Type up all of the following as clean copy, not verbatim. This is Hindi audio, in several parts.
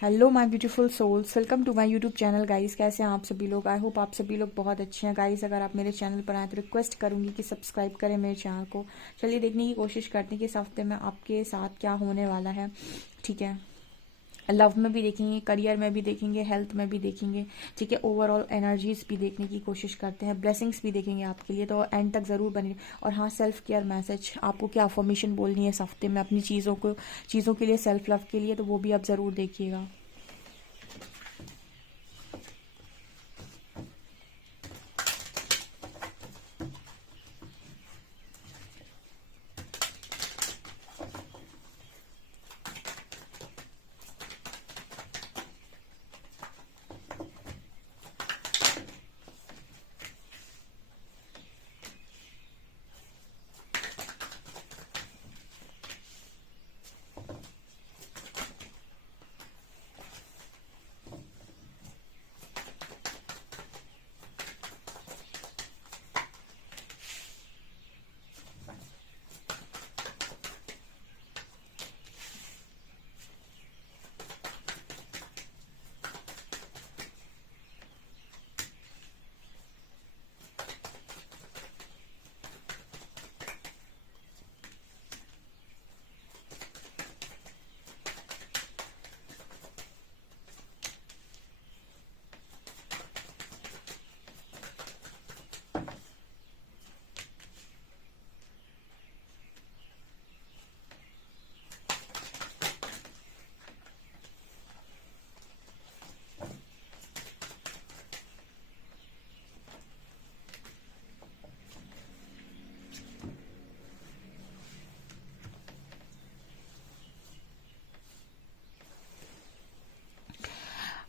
Hello my beautiful souls, welcome to my YouTube channel guys. कैसे हैं आप सभी लोग? आई होप आप सभी लोग बहुत अच्छे हैं गाइस। अगर आप मेरे चैनल पर आए तो रिक्वेस्ट करूंगी कि सब्सक्राइब करें मेरे चैनल को। चलिए देखने की कोशिश करते हैं कि इस हफ्ते में आपके साथ क्या होने वाला है। ठीक है, लव में भी देखेंगे, करियर में भी देखेंगे, हेल्थ में भी देखेंगे। ठीक है, ओवरऑल एनर्जीज भी देखने की कोशिश करते हैं, ब्लेसिंग्स भी देखेंगे आपके लिए, तो एंड तक ज़रूर बने। और हाँ, सेल्फ केयर मैसेज, आपको क्या अफर्मेशन बोलनी है इस हफ्ते में अपनी चीज़ों के लिए, सेल्फ लव के लिए, तो वो भी आप ज़रूर देखिएगा।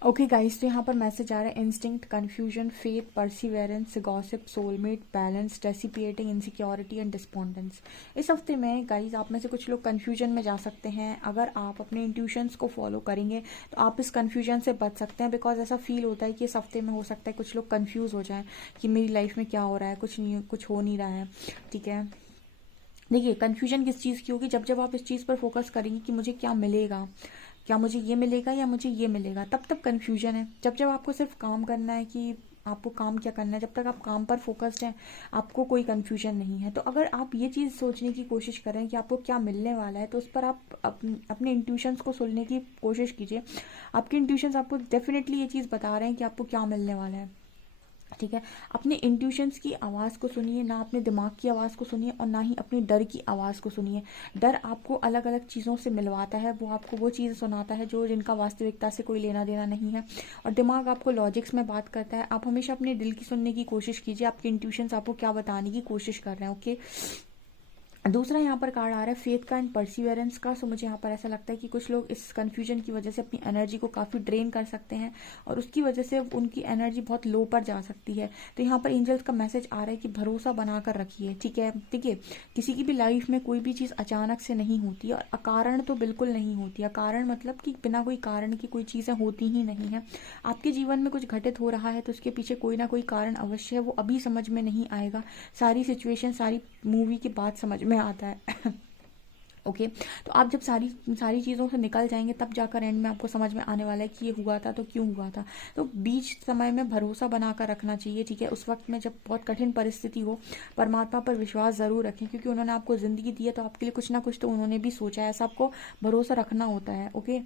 ओके गाइस, तो यहाँ पर मैसेज आ रहा है instinct, confusion, faith, perseverance, gossip, soulmate, balance, dissipating, insecurity and despondence. इस हफ्ते में गाइस आप में से कुछ लोग कंफ्यूजन में जा सकते हैं। अगर आप अपने इंट्यूशंस को फॉलो करेंगे तो आप इस कंफ्यूजन से बच सकते हैं। बिकॉज ऐसा फील होता है कि इस हफ्ते में हो सकता है कुछ लोग कंफ्यूज हो जाएं कि मेरी लाइफ में क्या हो रहा है, कुछ हो नहीं रहा है। ठीक है, देखिए कन्फ्यूजन किस चीज़ की होगी, जब जब आप इस चीज़ पर फोकस करेंगे कि मुझे क्या मिलेगा, क्या मुझे ये मिलेगा या मुझे ये मिलेगा, तब तब कन्फ्यूजन है। जब जब आपको सिर्फ काम करना है कि आपको काम क्या करना है, जब तक आप काम पर फोकस्ड हैं आपको कोई कन्फ्यूजन नहीं है। तो अगर आप ये चीज़ सोचने की कोशिश करें कि आपको क्या मिलने वाला है, तो उस पर आप अपने इंट्यूशंस को सुनने की कोशिश कीजिए। आपके इंट्यूशंस आपको डेफिनेटली ये चीज़ बता रहे हैं कि आपको क्या मिलने वाला है। ठीक है, अपने इंट्यूशंस की आवाज़ को सुनिए, ना अपने दिमाग की आवाज़ को सुनिए और ना ही अपनी डर की आवाज़ को सुनिए। डर आपको अलग अलग चीज़ों से मिलवाता है, वो आपको वो चीज़ सुनाता है जो जिनका वास्तविकता से कोई लेना देना नहीं है। और दिमाग आपको लॉजिक्स में बात करता है। आप हमेशा अपने दिल की सुनने की कोशिश कीजिए, आपके इंट्यूशंस आपको क्या बताने की कोशिश कर रहे हैं। ओके, दूसरा यहाँ पर कार्ड आ रहा है फेथ का एंड परसिवेरेंस का। सो मुझे यहाँ पर ऐसा लगता है कि कुछ लोग इस कन्फ्यूजन की वजह से अपनी एनर्जी को काफ़ी ड्रेन कर सकते हैं और उसकी वजह से उनकी एनर्जी बहुत लो पर जा सकती है। तो यहाँ पर एंजल्स का मैसेज आ रहा है कि भरोसा बनाकर रखिए। ठीक है, देखिए किसी की भी लाइफ में कोई भी चीज़ अचानक से नहीं होती और अकारण तो बिल्कुल नहीं होती। अकारण मतलब कि बिना कोई कारण की कोई चीज़ें होती ही नहीं है। आपके जीवन में कुछ घटित हो रहा है तो उसके पीछे कोई ना कोई कारण अवश्य है, वो अभी समझ में नहीं आएगा। सारी सिचुएशन, सारी मूवी की बात समझ में आता है। ओके, तो आप जब सारी सारी चीज़ों से निकल जाएंगे तब जाकर एंड में आपको समझ में आने वाला है कि ये हुआ था तो क्यों हुआ था। तो बीच समय में भरोसा बनाकर रखना चाहिए। ठीक है, उस वक्त में जब बहुत कठिन परिस्थिति हो, परमात्मा पर विश्वास ज़रूर रखें, क्योंकि उन्होंने आपको ज़िंदगी दी है तो आपके लिए कुछ ना कुछ तो उन्होंने भी सोचा है, ऐसा आपको भरोसा रखना होता है। ओके,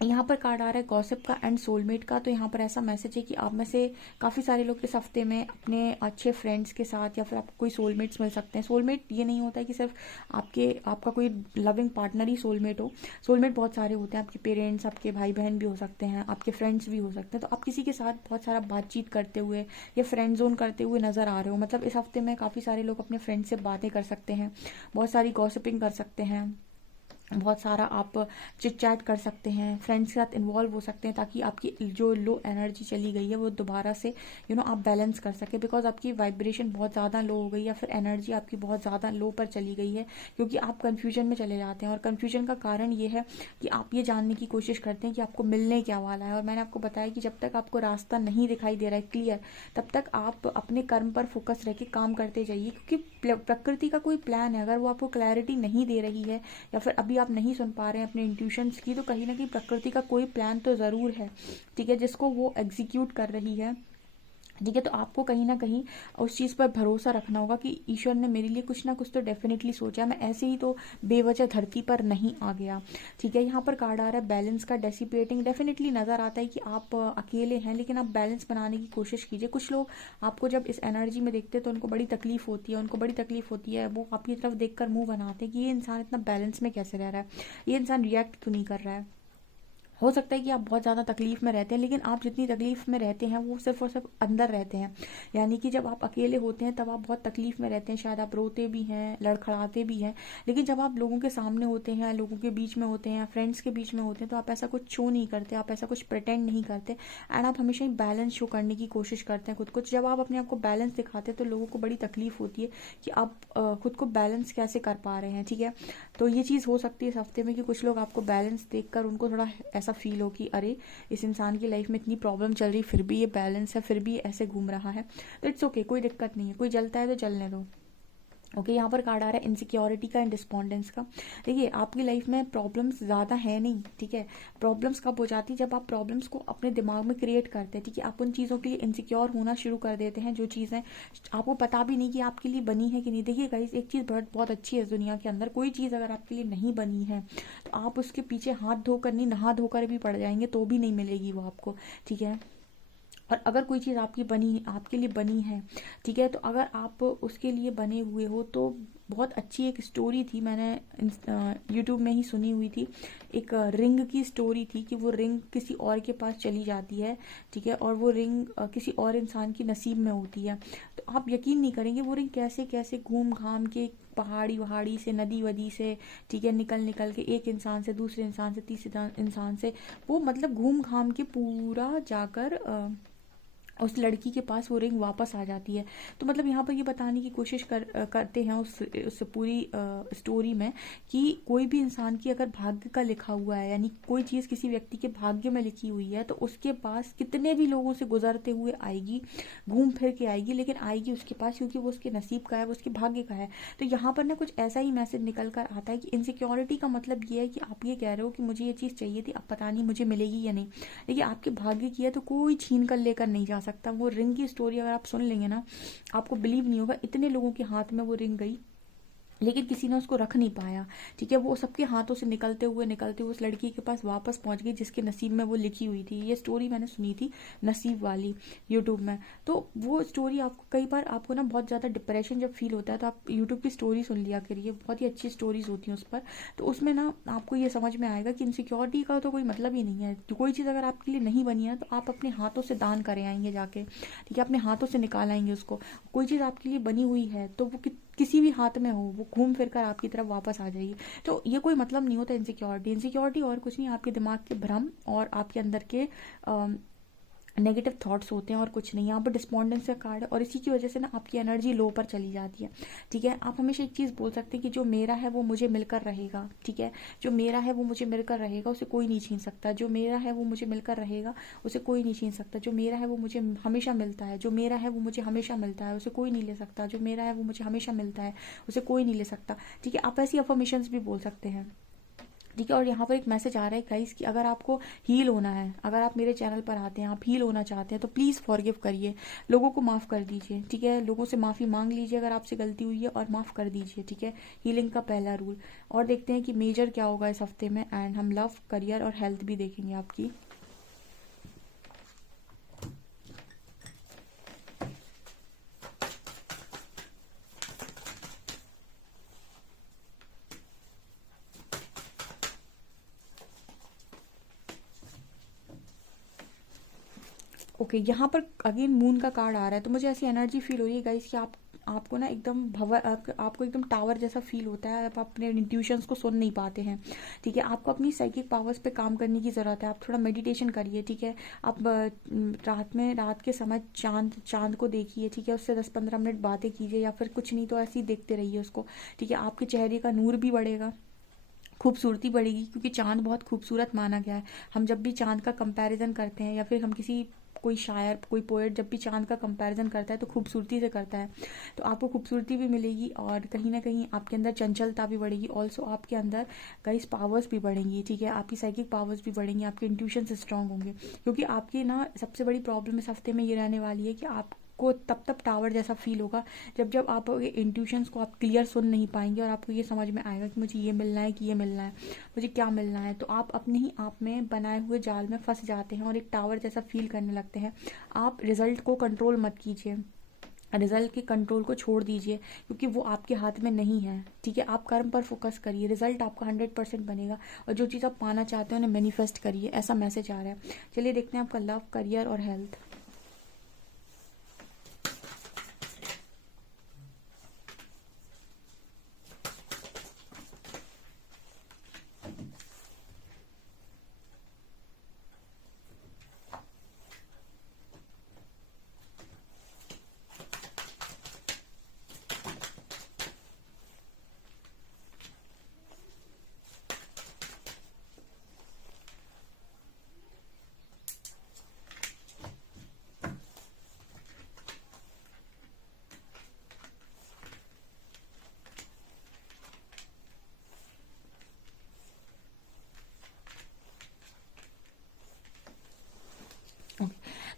यहाँ पर कार्ड आ रहा है गॉसिप का एंड सोलमेट का। तो यहाँ पर ऐसा मैसेज है कि आप में से काफ़ी सारे लोग इस हफ्ते में अपने अच्छे फ्रेंड्स के साथ या फिर आपको कोई सोलमेट्स मिल सकते हैं। सोलमेट ये नहीं होता है कि सिर्फ आपका कोई लविंग पार्टनर ही सोलमेट हो। सोलमेट बहुत सारे होते हैं, आपके पेरेंट्स, आपके भाई बहन भी हो सकते हैं, आपके फ्रेंड्स भी हो सकते हैं। तो आप किसी के साथ बहुत सारा बातचीत करते हुए या फ्रेंड जोन करते हुए नज़र आ रहे हो। मतलब इस हफ्ते में काफ़ी सारे लोग अपने फ्रेंड से बातें कर सकते हैं, बहुत सारी गॉसिपिंग कर सकते हैं, बहुत सारा आप चिट चैट कर सकते हैं, फ्रेंड्स के साथ इन्वॉल्व हो सकते हैं, ताकि आपकी जो लो एनर्जी चली गई है वो दोबारा से आप बैलेंस कर सके। बिकॉज आपकी वाइब्रेशन बहुत ज़्यादा लो हो गई है, फिर एनर्जी आपकी बहुत ज़्यादा लो पर चली गई है, क्योंकि आप कन्फ्यूजन में चले जाते हैं। और कन्फ्यूजन का कारण ये है कि आप ये जानने की कोशिश करते हैं कि आपको मिलने क्या वाला है। और मैंने आपको बताया कि जब तक आपको रास्ता नहीं दिखाई दे रहा है क्लियर, तब तक आप अपने कर्म पर फोकस रह के काम करते जाइए, क्योंकि प्रकृति का कोई प्लान है, अगर वो आपको क्लैरिटी नहीं दे रही है या फिर अभी भी आप नहीं सुन पा रहे हैं अपने इंट्यूशंस की, तो कहीं ना कहीं प्रकृति का कोई प्लान तो ज़रूर है, ठीक है, जिसको वो एग्जीक्यूट कर रही है, ठीक है। तो आपको कहीं ना कहीं उस चीज़ पर भरोसा रखना होगा कि ईश्वर ने मेरे लिए कुछ ना कुछ तो डेफिनेटली सोचा है, मैं ऐसे ही तो बेवजह धरती पर नहीं आ गया, ठीक है। यहाँ पर कार्ड आ रहा है बैलेंस का, डेसिपेटिंग। डेफिनेटली नज़र आता है कि आप अकेले हैं, लेकिन आप बैलेंस बनाने की कोशिश कीजिए। कुछ लोग आपको जब इस एनर्जी में देखते हैं तो उनको बड़ी तकलीफ होती है, वो आपकी तरफ देखकर मुंह बनाते हैं कि ये इंसान इतना बैलेंस में कैसे रह रहा है, ये इंसान रिएक्ट क्यों नहीं कर रहा है। हो सकता है कि आप बहुत ज़्यादा तकलीफ में रहते हैं, लेकिन आप जितनी तकलीफ में रहते हैं वो सिर्फ और सिर्फ अंदर रहते हैं, यानी कि जब आप अकेले होते हैं तब आप बहुत तकलीफ में रहते हैं, शायद आप रोते भी हैं, लड़खड़ाते भी हैं, लेकिन जब आप लोगों के सामने होते हैं, लोगों के बीच में होते हैं, फ्रेंड्स के बीच में होते हैं, तो आप ऐसा कुछ शो नहीं करते, आप ऐसा कुछ प्रिटेंड नहीं करते, एंड आप हमेशा ही बैलेंस शो करने की कोशिश करते हैं खुद को। जब आप अपने आप को बैलेंस दिखाते हैं तो लोगों को बड़ी तकलीफ होती है कि आप खुद को बैलेंस कैसे कर पा रहे हैं, ठीक है। तो ये चीज़ हो सकती है इस हफ्ते में कि कुछ लोग आपको बैलेंस देखकर उनको थोड़ा ऐसा फील हो कि अरे इस इंसान की लाइफ में इतनी प्रॉब्लम चल रही, फिर भी ये बैलेंस है, फिर भी ये ऐसे घूम रहा है, तो इट्स ओके, कोई दिक्कत नहीं है, कोई जलता है तो जलने दो। ओके, यहाँ पर कार्ड आ रहा है इनसिक्योरिटी का एंड डिस्पॉन्डेंस का। देखिए आपकी लाइफ में प्रॉब्लम्स ज़्यादा है नहीं, ठीक है। प्रॉब्लम्स कब हो जाती है, जब आप प्रॉब्लम्स को अपने दिमाग में क्रिएट करते हैं, ठीक है। आप उन चीज़ों के लिए इनसिक्योर होना शुरू कर देते हैं जो चीज़ें आपको पता भी नहीं कि आपके लिए बनी है कि नहीं। देखिए गाइस, एक चीज़ बहुत बहुत अच्छी है इस दुनिया के अंदर, कोई चीज़ अगर आपके लिए नहीं बनी है तो आप उसके पीछे हाथ धोकर नहीं, नहा धोकर भी पड़ जाएंगे तो भी नहीं मिलेगी वो आपको, ठीक है। और अगर कोई चीज़ आपके लिए बनी है, ठीक है, तो अगर आप उसके लिए बने हुए हो तो बहुत अच्छी एक स्टोरी थी, मैंने यूट्यूब में ही सुनी हुई थी। एक रिंग की स्टोरी थी कि वो रिंग किसी और के पास चली जाती है, ठीक है, और वो रिंग किसी और इंसान की नसीब में होती है। तो आप यकीन नहीं करेंगे वो रिंग कैसे कैसे घूम घाम के पहाड़ी वहाड़ी से, नदी वदी से, ठीक है, निकल निकल के एक इंसान से दूसरे इंसान से तीसरे इंसान से, वो मतलब घूम घाम के पूरा जाकर उस लड़की के पास वो रिंग वापस आ जाती है। तो मतलब यहाँ पर ये बताने की कोशिश करते हैं उस पूरी स्टोरी में कि कोई भी इंसान की अगर भाग्य का लिखा हुआ है, यानी कोई चीज़ किसी व्यक्ति के भाग्य में लिखी हुई है, तो उसके पास कितने भी लोगों से गुजरते हुए आएगी, घूम फिर के आएगी, लेकिन आएगी उसके पास, क्योंकि वो उसके नसीब का है, वो उसके भाग्य का है। तो यहाँ पर ना कुछ ऐसा ही मैसेज निकल कर आता है कि इनसिक्योरिटी का मतलब ये है कि आप ये कह रहे हो कि मुझे ये चीज़ चाहिए थी, अब पता नहीं मुझे मिलेगी या नहीं, लेकिन आपके भाग्य की है तो कोई छीन कर लेकर नहीं जा सकता। वो रिंग की स्टोरी अगर आप सुन लेंगे ना, आपको बिलीव नहीं होगा, इतने लोगों के हाथ में वो रिंग गई लेकिन किसी ने उसको रख नहीं पाया, ठीक है। वो सबके हाथों से निकलते हुए उस लड़की के पास वापस पहुंच गई जिसके नसीब में वो लिखी हुई थी। ये स्टोरी मैंने सुनी थी नसीब वाली, यूट्यूब में। तो वो स्टोरी आपको कई बार आपको ना बहुत ज़्यादा डिप्रेशन जब फील होता है तो आप यूट्यूब की स्टोरी सुन लिया करिए, बहुत ही अच्छी स्टोरीज होती हैं उस पर। तो उसमें ना आपको ये समझ में आएगा कि इनसिक्योरिटी का तो कोई मतलब ही नहीं है। कोई चीज़ अगर आपके लिए नहीं बनी है तो आप अपने हाथों से दान करे आएंगे जाके, ठीक है, अपने हाथों से निकाल आएंगे उसको। कोई चीज़ आपके लिए बनी हुई है तो वो किसी भी हाथ में हो, वो घूम फिर कर आपकी तरफ वापस आ जाएगी। तो ये कोई मतलब नहीं होता इनसिक्योरिटी और कुछ नहीं, आपके दिमाग के भ्रम और आपके अंदर के नेगेटिव थॉट्स होते हैं और कुछ नहीं। यहाँ पर डिस्पॉन्डेंस का कार्ड है और इसी की वजह से ना आपकी एनर्जी लो पर चली जाती है, ठीक है। आप हमेशा एक चीज़ बोल सकते हैं कि जो मेरा है वो मुझे मिलकर रहेगा, ठीक है। जो मेरा है वो मुझे मिलकर रहेगा, उसे कोई नहीं छीन सकता। जो मेरा है वो मुझे मिलकर रहेगा, उसे कोई नहीं छीन सकता। जो मेरा है वो मुझे हमेशा मिलता है, जो मेरा है वो मुझे हमेशा मिलता है, उसे कोई नहीं ले सकता। जो मेरा है वो मुझे हमेशा मिलता है, उसे कोई नहीं ले सकता, ठीक है। आप ऐसी अफर्मेशंस भी बोल सकते हैं, ठीक है। और यहाँ पर एक मैसेज आ रहा है गाइस कि अगर आपको हील होना है, अगर आप मेरे चैनल पर आते हैं, आप हील होना चाहते हैं, तो प्लीज़ फॉरगिव करिए, लोगों को माफ़ कर दीजिए, ठीक है। लोगों से माफ़ी मांग लीजिए अगर आपसे गलती हुई है और माफ़ कर दीजिए, ठीक है। हीलिंग का पहला रूल। और देखते हैं कि मेजर क्या होगा इस हफ्ते में, एंड हम लव, करियर और हेल्थ भी देखेंगे आपकी। ओके, यहाँ पर अगेन मून का कार्ड आ रहा है, तो मुझे ऐसी एनर्जी फील हो रही है गाइस कि आपको ना एकदम आपको एकदम टावर जैसा फील होता है। आप अपने इंट्यूशंस को सुन नहीं पाते हैं, ठीक है। आपको अपनी साइकिक पावर्स पे काम करने की ज़रूरत है। आप थोड़ा मेडिटेशन करिए, ठीक है। आप रात के समय चांद को देखिए, ठीक है। उससे 10-15 मिनट बातें कीजिए, या फिर कुछ नहीं तो ऐसे ही देखते रहिए उसको, ठीक है। आपके चेहरे का नूर भी बढ़ेगा, खूबसूरती बढ़ेगी, क्योंकि चांद बहुत खूबसूरत माना गया है। हम जब भी चांद का कंपैरिजन करते हैं या फिर हम किसी कोई शायर, कोई पोएट जब भी चांद का कंपैरिजन करता है तो खूबसूरती से करता है, तो आपको खूबसूरती भी मिलेगी और कहीं ना कहीं आपके अंदर चंचलता भी बढ़ेगी। ऑल्सो आपके अंदर कई पावर्स भी बढ़ेंगी, ठीक है, आपकी साइकिक पावर्स भी बढ़ेंगी, आपके इंट्यूशन से स्ट्रांग होंगे। क्योंकि आपकी ना सबसे बड़ी प्रॉब्लम इस हफ्ते में ये रहने वाली है कि आपको तब टावर जैसा फील होगा जब आप इंट्यूशंस को आप क्लियर सुन नहीं पाएंगे और आपको ये समझ में आएगा कि मुझे ये मिलना है, कि ये मिलना है, मुझे क्या मिलना है। तो आप अपने ही आप में बनाए हुए जाल में फंस जाते हैं और एक टावर जैसा फील करने लगते हैं। आप रिजल्ट को कंट्रोल मत कीजिए, रिजल्ट के कंट्रोल को छोड़ दीजिए, क्योंकि वो आपके हाथ में नहीं है, ठीक है। आप कर्म पर फोकस करिए, रिजल्ट आपका 100% बनेगा और जो चीज़ आप पाना चाहते हैं उन्हें मैनिफेस्ट करिए, ऐसा मैसेज आ रहा है। चलिए देखते हैं आपका लव, करियर और हेल्थ।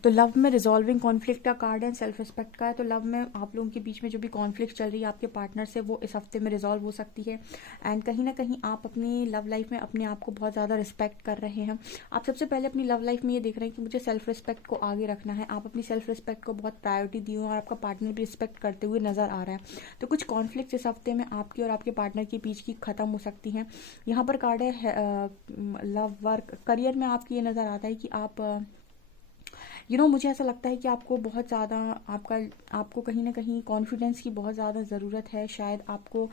तो लव में रिजॉल्विंग कॉन्फ्लिक्ट का कार्ड है, सेल्फ रिस्पेक्ट का है। तो लव में आप लोगों के बीच में जो भी कॉन्फ्लिक्ट चल रही है आपके पार्टनर से, वो इस हफ्ते में रिजॉल्व हो सकती है। एंड कहीं ना कहीं आप अपनी लव लाइफ में अपने आप को बहुत ज़्यादा रिस्पेक्ट कर रहे हैं। आप सबसे पहले अपनी लव लाइफ में ये देख रहे हैं कि मुझे सेल्फ रिस्पेक्ट को आगे रखना है, आप अपनी सेल्फ रिस्पेक्ट को बहुत प्रायोरिटी दी और आपका पार्टनर भी रिस्पेक्ट करते हुए नजर आ रहा है। तो कुछ कॉन्फ्लिक्ट इस हफ्ते में आपकी और आपके पार्टनर के बीच की खत्म हो सकती हैं। यहाँ पर कार्ड है लव, वर्क, करियर में आपकी ये नज़र आता है कि आप मुझे ऐसा लगता है कि आपको बहुत ज़्यादा आपको कहीं ना कहीं कॉन्फिडेंस की बहुत ज़्यादा ज़रूरत है। शायद आपको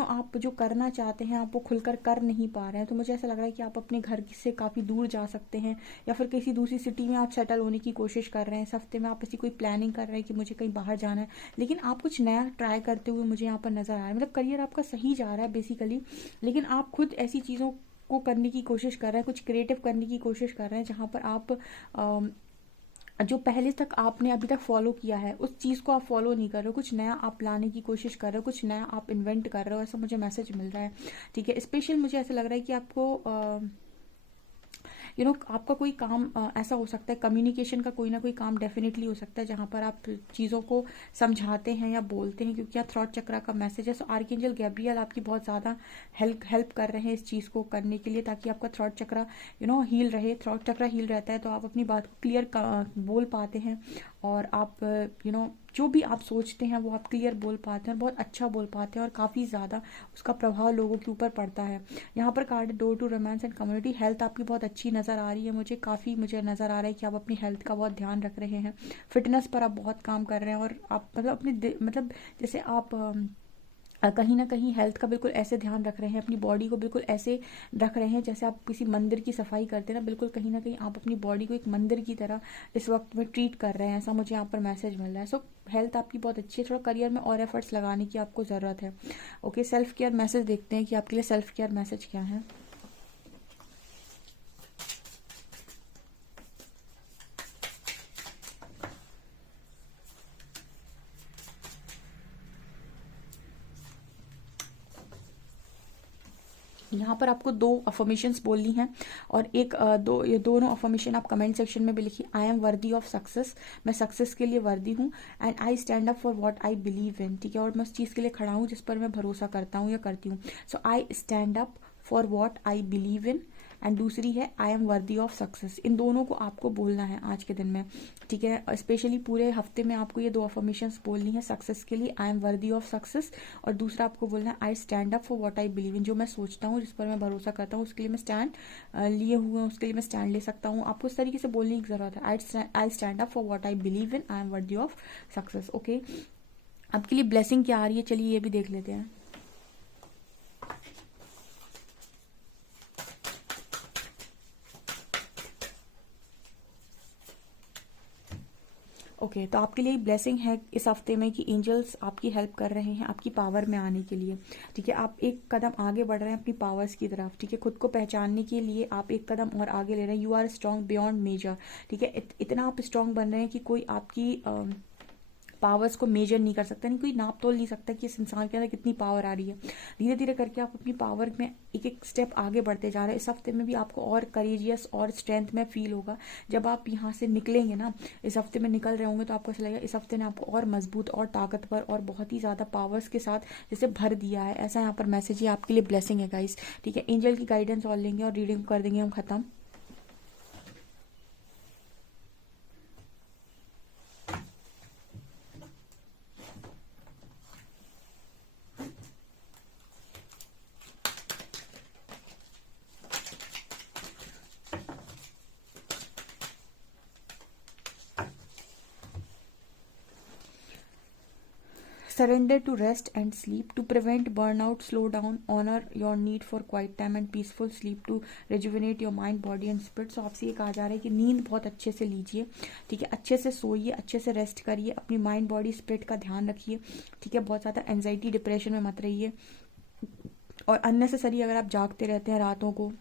आप जो करना चाहते हैं आप वो खुलकर कर नहीं पा रहे हैं। तो मुझे ऐसा लग रहा है कि आप अपने घर से काफ़ी दूर जा सकते हैं या फिर किसी दूसरी सिटी में आप सेटल होने की कोशिश कर रहे हैं। इस हफ्ते में आप ऐसी कोई प्लानिंग कर रहे हैं कि मुझे कहीं बाहर जाना है, लेकिन आप कुछ नया ट्राई करते हुए मुझे यहाँ पर नज़र आ रहा है। मतलब करियर आपका सही जा रहा है बेसिकली, लेकिन आप खुद ऐसी चीज़ों को करने की कोशिश कर रहे हैं, कुछ क्रिएटिव करने की कोशिश कर रहे हैं जहाँ पर आप जो पहले तक आपने अभी तक फॉलो किया है उस चीज़ को आप फॉलो नहीं कर रहे हो, कुछ नया आप लाने की कोशिश कर रहे हो, कुछ नया आप इन्वेंट कर रहे हो, ऐसा मुझे मैसेज मिल रहा है, ठीक है। स्पेशल मुझे ऐसा लग रहा है कि आपको आपका कोई काम ऐसा हो सकता है, कम्युनिकेशन का कोई ना कोई काम डेफिनेटली हो सकता है जहाँ पर आप चीज़ों को समझाते हैं या बोलते हैं, क्योंकि आप थ्रॉट चक्रा का मैसेज है। सो आर्कएंजल गैब्रियल आपकी बहुत ज़्यादा हेल्प कर रहे हैं इस चीज़ को करने के लिए, ताकि आपका थ्रॉट चक्रा हील रहे। थ्रॉट चक्रा हील रहता है तो आप अपनी बात को क्लियर बोल पाते हैं और आप जो भी आप सोचते हैं वो आप क्लियर बोल पाते हैं, बहुत अच्छा बोल पाते हैं और काफ़ी ज़्यादा उसका प्रभाव लोगों के ऊपर पड़ता है। यहाँ पर card door to romance and community. Health आपकी बहुत अच्छी नज़र आ रही है, मुझे नज़र आ रहा है कि आप अपनी हेल्थ का बहुत ध्यान रख रहे हैं, फिटनेस पर आप बहुत काम कर रहे हैं और आप मतलब जैसे आप कहीं ना कहीं हेल्थ का बिल्कुल ऐसे ध्यान रख रहे हैं, अपनी बॉडी को बिल्कुल ऐसे रख रहे हैं जैसे आप किसी मंदिर की सफाई करते हैं ना, बिल्कुल कहीं ना कहीं आप अपनी बॉडी को एक मंदिर की तरह इस वक्त में ट्रीट कर रहे हैं, ऐसा मुझे यहाँ पर मैसेज मिल रहा है। सो हेल्थ आपकी बहुत अच्छी है, थोड़ा करियर में और एफर्ट्स लगाने की आपको ज़रूरत है। ओके, सेल्फ केयर मैसेज देखते हैं कि आपके लिए सेल्फ केयर मैसेज क्या है। यहाँ पर आपको 2 अफर्मेशंस बोलनी है और ये दोनों अफर्मेशन आप कमेंट सेक्शन में भी लिखिए। आई एम वर्दी ऑफ सक्सेस, मैं सक्सेस के लिए वर्दी हूँ। And I stand up for what I believe इन, ठीक है, और मैं उस चीज़ के लिए खड़ा हूँ जिस पर मैं भरोसा करता हूँ या करती हूँ। So I stand up for what I believe in and दूसरी है I am worthy of success. इन दोनों को आपको बोलना है आज के दिन में, ठीक है। स्पेशली पूरे हफ्ते में आपको ये 2 अफर्मेशंस बोलनी है सक्सेस के लिए, आई एम वर्दी ऑफ सक्सेस, और दूसरा आपको बोलना है आई stand up for what I believe इन। जो मैं सोचता हूँ, जिस पर मैं भरोसा करता हूँ, उसके लिए मैं स्टैंड लिए हुए हूँ, उसके लिए मैं स्टैंड ले सकता हूँ। आपको इस तरीके से बोलने की जरूरत है, आई stand up for what I believe in, I am worthy of success. Okay, आपके लिए ब्लेसिंग क्या आ रही है, चलिए ये भी देख लेते हैं। ओके, तो आपके लिए ब्लेसिंग है इस हफ्ते में कि एंजल्स आपकी हेल्प कर रहे हैं आपकी पावर में आने के लिए, ठीक ठीक है, आप एक कदम आगे बढ़ रहे हैं अपनी पावर्स की तरफ। ठीक है, खुद को पहचानने के लिए आप एक कदम और आगे ले रहे हैं। You are strong beyond measure. ठीक है, इतना आप स्ट्रॉन्ग बन रहे हैं कि कोई आपकी पावर्स को मेजर नहीं कर सकता, नहीं कोई नाप तोल नहीं सकता कि इस इंसान के अंदर कितनी पावर आ रही है। धीरे धीरे करके आप अपनी पावर में एक एक स्टेप आगे बढ़ते जा रहे हैं। इस हफ्ते में भी आपको और करेजियस और स्ट्रेंथ में फील होगा। जब आप यहाँ से निकलेंगे ना, इस हफ्ते में निकल रहे होंगे, तो आपको ऐसा लगेगा इस हफ्ते ने आपको और मजबूत और ताकतवर और बहुत ही ज़्यादा पावर्स के साथ जैसे भर दिया है। ऐसा यहाँ पर मैसेज, ये आपके लिए ब्लेसिंग है गाइस। ठीक है, एंजल की गाइडेंस और लेंगे और रीडिंग कर देंगे हम खत्म। Surrender to rest and sleep to prevent burnout. Slow down. Honor your need for quiet time and peaceful sleep to rejuvenate your mind, body and spirit. So आपसे ये कहा जा रहा है कि नींद बहुत अच्छे से लीजिए। ठीक है, अच्छे से सोइए, अच्छे से रेस्ट करिए, अपनी माइंड बॉडी स्पिरिट का ध्यान रखिए। ठीक है, बहुत ज़्यादा एंजाइटी डिप्रेशन में मत रहिए। और अननेसेसरी अगर आप जागते रहते हैं रातों को,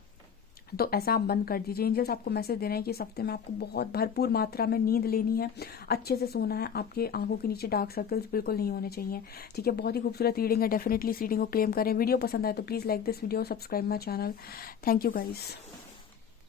तो ऐसा आप बंद कर दीजिए। एंजल्स आपको मैसेज दे रहे हैं कि इस हफ्ते में आपको बहुत भरपूर मात्रा में नींद लेनी है, अच्छे से सोना है। आपके आंखों के नीचे डार्क सर्कल्स बिल्कुल नहीं होने चाहिए। ठीक है, बहुत ही खूबसूरत रीडिंग है। डेफिनेटली इस रीडिंग को क्लेम करें। वीडियो पसंद आए तो please like this video, subscribe my channel. Thank you guys.